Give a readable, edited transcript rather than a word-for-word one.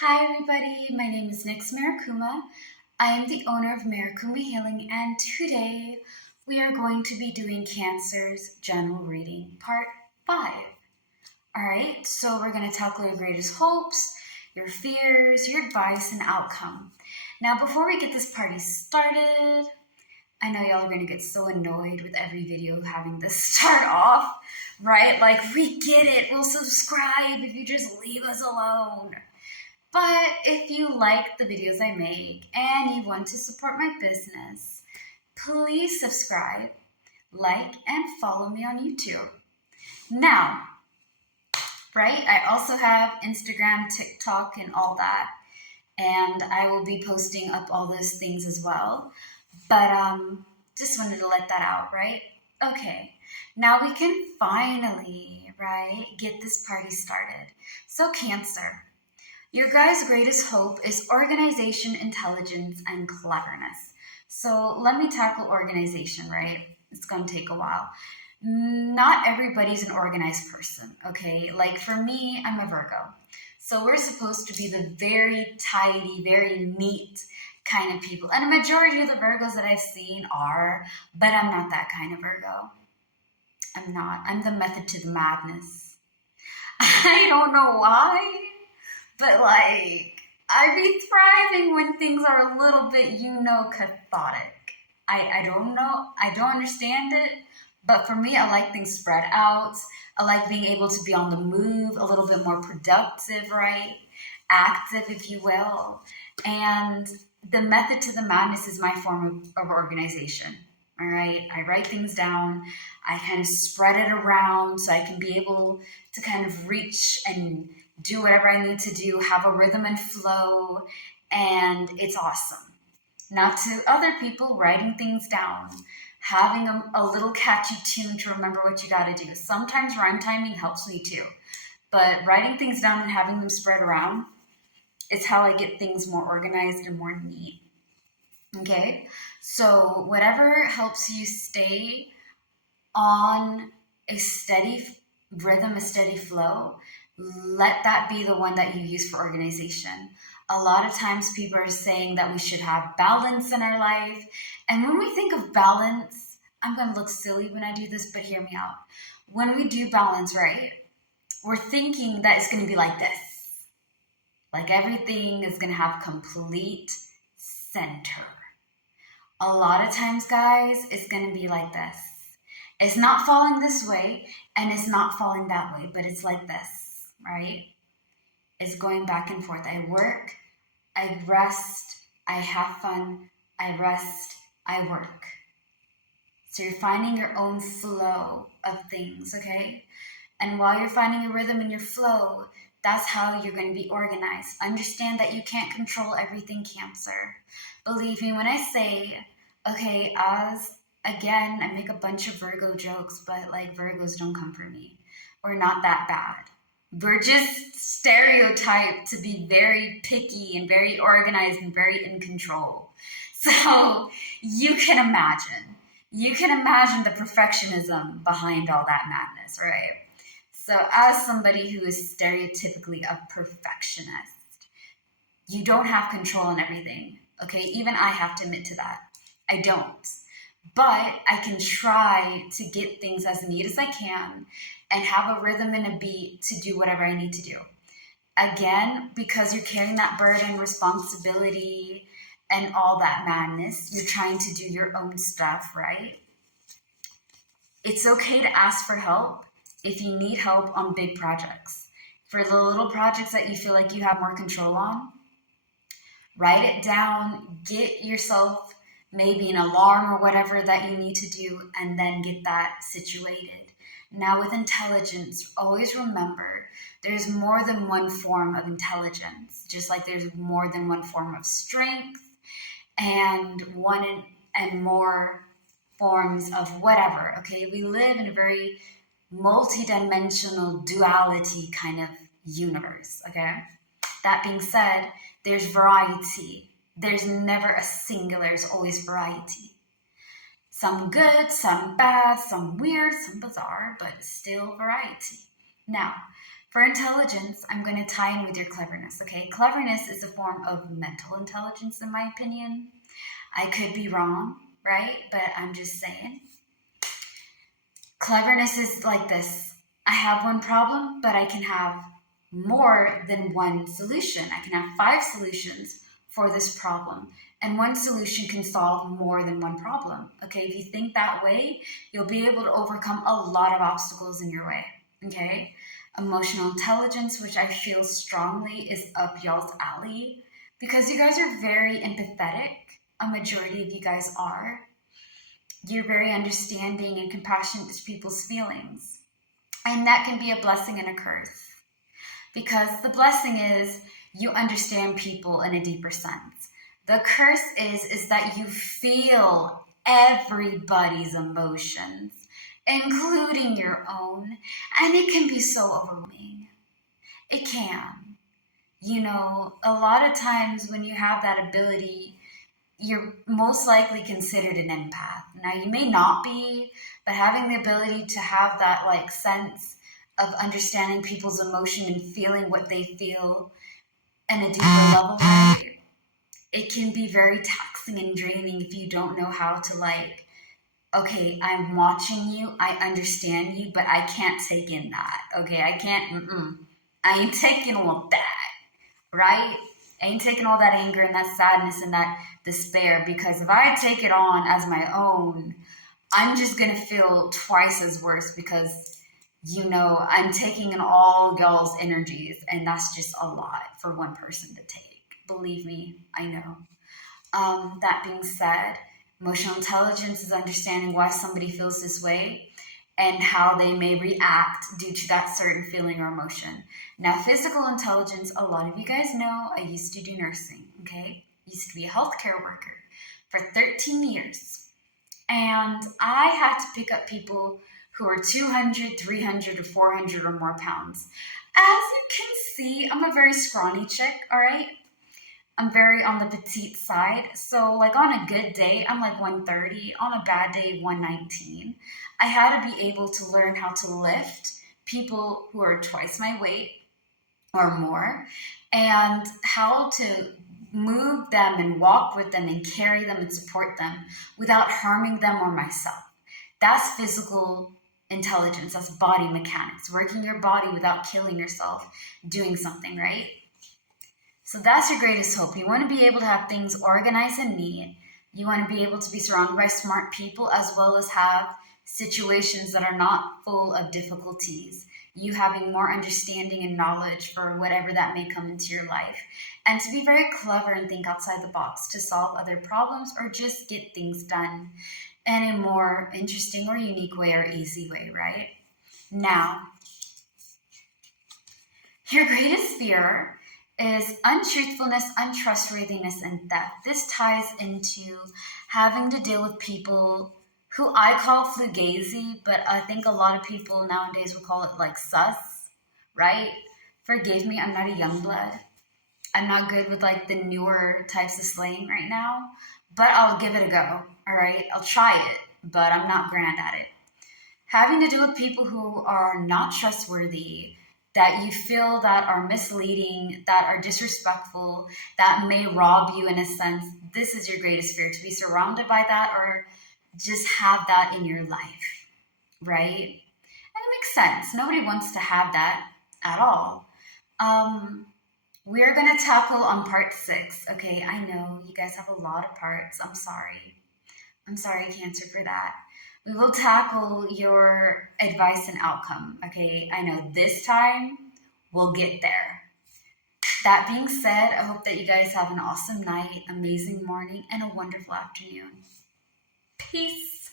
Hi everybody, my name is Nix Marikuma. I am the owner of Marikuma Healing, and today we are going to be doing Cancer's General Reading Part 5. Alright, so we're going to tackle your greatest hopes, your fears, your advice, and outcome. Now before we get this party started, I know y'all are going to get so annoyed with every video having this start off, right? Like, we get it, we'll subscribe if you just leave us alone. But if you like the videos I make and you want to support my business, please subscribe, like, and follow me on YouTube. Now, right, I also have Instagram, TikTok, and all that. And I will be posting up all those things as well. But just wanted to let that out, right? Okay, now we can finally, right, get this party started. So Cancer. Your guys' greatest hope is organization, intelligence, and cleverness. So let me tackle organization, right? It's going to take a while. Not everybody's an organized person, okay? Like for me, I'm a Virgo. So we're supposed to be the very tidy, very neat kind of people. And a majority of the Virgos that I've seen are, but I'm not that kind of Virgo. I'm not. I'm the method to the madness. I don't know why. But like, I be thriving when things are a little bit, cathartic. I don't know. I don't understand it. But for me, I like things spread out. I like being able to be on the move, a little bit more productive, right? Active, if you will. And the method to the madness is my form of organization. All right. I write things down. I kind of spread it around so I can be able to kind of reach and do whatever I need to do, have a rhythm and flow, and it's awesome. Now to other people, writing things down, having a little catchy tune to remember what you got to do. Sometimes rhyme timing helps me too, but writing things down and having them spread around is how I get things more organized and more neat. Okay, so whatever helps you stay on a steady rhythm, a steady flow, let that be the one that you use for organization. A lot of times people are saying that we should have balance in our life. And when we think of balance, I'm going to look silly when I do this, but hear me out. When we do balance, right, we're thinking that it's going to be like this. Like everything is going to have complete center. A lot of times, guys, it's going to be like this. It's not falling this way and it's not falling that way, but it's like this. Right? It's going back and forth. I work, I rest, I have fun, I rest, I work. So you're finding your own flow of things, okay? And while you're finding your rhythm and your flow, that's how you're going to be organized. Understand that you can't control everything, Cancer. Believe me when I say, okay, again, I make a bunch of Virgo jokes, but like Virgos don't come for me. We're not that bad. We're just stereotyped to be very picky and very organized and very in control. So you can imagine the perfectionism behind all that madness, right? So as somebody who is stereotypically a perfectionist, you don't have control on everything, okay? Even I have to admit to that. I don't. But I can try to get things as neat as I can and have a rhythm and a beat to do whatever I need to do. Again, because you're carrying that burden, responsibility, and all that madness, you're trying to do your own stuff, right? It's okay to ask for help if you need help on big projects. For the little projects that you feel like you have more control on, write it down, get yourself maybe an alarm or whatever that you need to do, and then get that situated. Now with intelligence, always remember there's more than one form of intelligence, just like there's more than one form of strength and more forms of whatever, okay? We live in a very multi-dimensional duality kind of universe, okay? That being said, there's variety. There's never a singular, there's always variety. Some good, some bad, some weird, some bizarre, but still variety. Now, For intelligence, I'm going to tie in with your cleverness, okay? Cleverness is a form of mental intelligence, in my opinion. I could be wrong, right? But I'm just saying. Cleverness is like this. I have one problem, but I can have more than one solution. I can have 5 solutions for this problem. And one solution can solve more than one problem. Okay, if you think that way, you'll be able to overcome a lot of obstacles in your way. Okay, emotional intelligence, which I feel strongly is up y'all's alley because you guys are very empathetic. A majority of you guys are. You're very understanding and compassionate to people's feelings. And that can be a blessing and a curse. Because the blessing is you understand people in a deeper sense. The curse is that you feel everybody's emotions, including your own, and it can be so overwhelming. It can. You know, a lot of times when you have that ability, you're most likely considered an empath. Now, you may not be, but having the ability to have that like sense of understanding people's emotion and feeling what they feel in a deeper level, right? It can be very taxing and draining if you don't know how to like, okay, I'm watching you, I understand you, but I can't take in that. Okay, I can't, I ain't taking all that, right? I ain't taking all that anger and that sadness and that despair, because if I take it on as my own, I'm just gonna feel twice as worse because, you know, I'm taking in all y'all's energies, and that's just a lot for one person to take. Believe me, I know. That being said, emotional intelligence is understanding why somebody feels this way and how they may react due to that certain feeling or emotion. Now, physical intelligence, a lot of you guys know I used to do nursing, okay? I used to be a healthcare worker for 13 years. And I had to pick up people who are 200, 300, or 400 or more pounds. As you can see, I'm a very scrawny chick, all right? I'm very on the petite side. So like on a good day, I'm like 130. On a bad day, 119. I had to be able to learn how to lift people who are twice my weight or more, and how to move them and walk with them and carry them and support them without harming them or myself. That's physical intelligence. That's body mechanics, working your body without killing yourself, doing something, right? So that's your greatest hope. You want to be able to have things organized and neat. You want to be able to be surrounded by smart people, as well as have situations that are not full of difficulties. You having more understanding and knowledge for whatever that may come into your life. And to be very clever and think outside the box to solve other problems or just get things done in a more interesting or unique way or easy way, right? Now, your greatest fear is untruthfulness, untrustworthiness, and theft. This ties into having to deal with people who I call fugazi, but I think a lot of people nowadays will call it like sus, right? Forgive me, I'm not a young blood. I'm not good with like the newer types of slang right now, but I'll give it a go, all right? I'll try it, but I'm not grand at it. Having to do with people who are not trustworthy, that you feel that are misleading, that are disrespectful, that may rob you in a sense. This is your greatest fear, to be surrounded by that or just have that in your life, right? And it makes sense. Nobody wants to have that at all. We're going to tackle on part 6. Okay, I know you guys have a lot of parts. I'm sorry. I'm sorry, Cancer, for that. We will tackle your advice and outcome. Okay, I know this time we'll get there. That being said, I hope that you guys have an awesome night, amazing morning, and a wonderful afternoon. Peace.